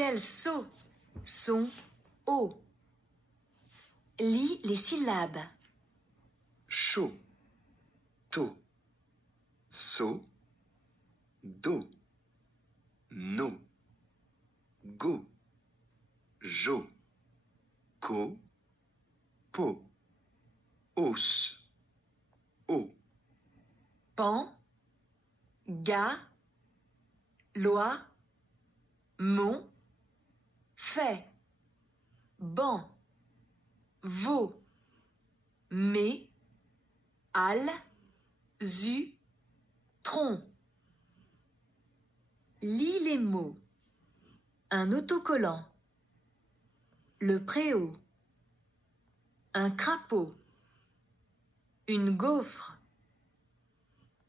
Quels sauts sont hauts. Lis les syllabes. Chaud, tôt, saut, dos, no, go, jo, co, po, os, o. Pan, ga, loi, mon, fait, ban, veau, mais, al, zu, tron. Lis les mots. Un autocollant. Le préau. Un crapaud. Une gaufre.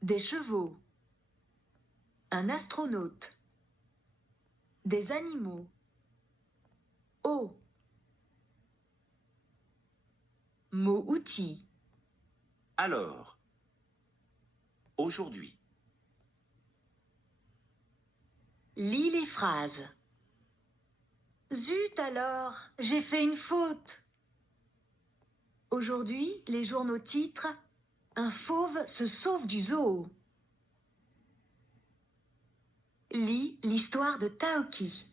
Des chevaux. Un astronaute. Des animaux. Eau. Mot-outil. Alors, aujourd'hui, Lis les phrases. Zut alors, j'ai fait une faute. Aujourd'hui, les journaux titrent « Un fauve se sauve du zoo ». Lis l'histoire de Taoki.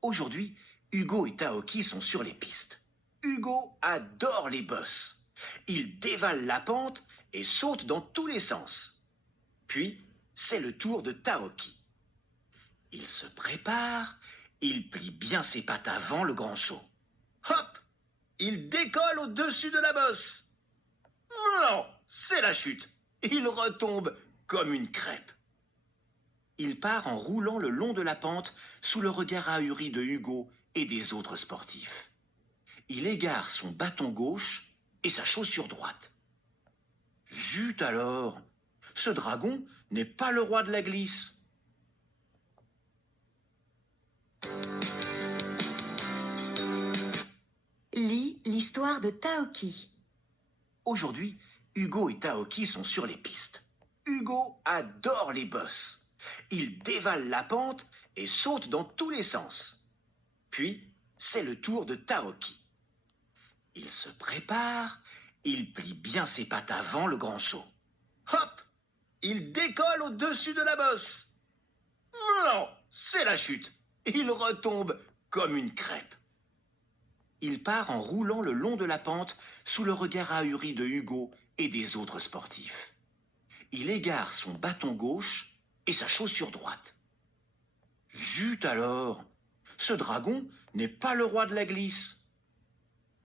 aujourd'hui, Hugo et Taoki sont sur les pistes. Hugo adore les bosses. Il dévale la pente et saute dans tous les sens. Puis, c'est le tour de Taoki. Il se prépare, il plie bien ses pattes avant le grand saut. Hop! Il décolle au-dessus de la bosse. Non, c'est la chute. Il retombe comme une crêpe. Il part en roulant le long de la pente sous le regard ahuri de Hugo et des autres sportifs. Il égare son bâton gauche et sa chaussure droite. Zut alors! Ce dragon n'est pas le roi de la glisse. Lis l'histoire de Taoki. Aujourd'hui, Hugo et Taoki sont sur les pistes. Hugo adore les bosses. Il dévale la pente et saute dans tous les sens. Puis, c'est le tour de Taoki. Il se prépare, il plie bien ses pattes avant le grand saut. Hop! Il décolle au-dessus de la bosse. Non, c'est la chute. Il retombe comme une crêpe. Il part en roulant le long de la pente sous le regard ahuri de Hugo et des autres sportifs. Il égare son bâton gauche et sa chaussure droite. Zut alors! Ce dragon n'est pas le roi de la glisse.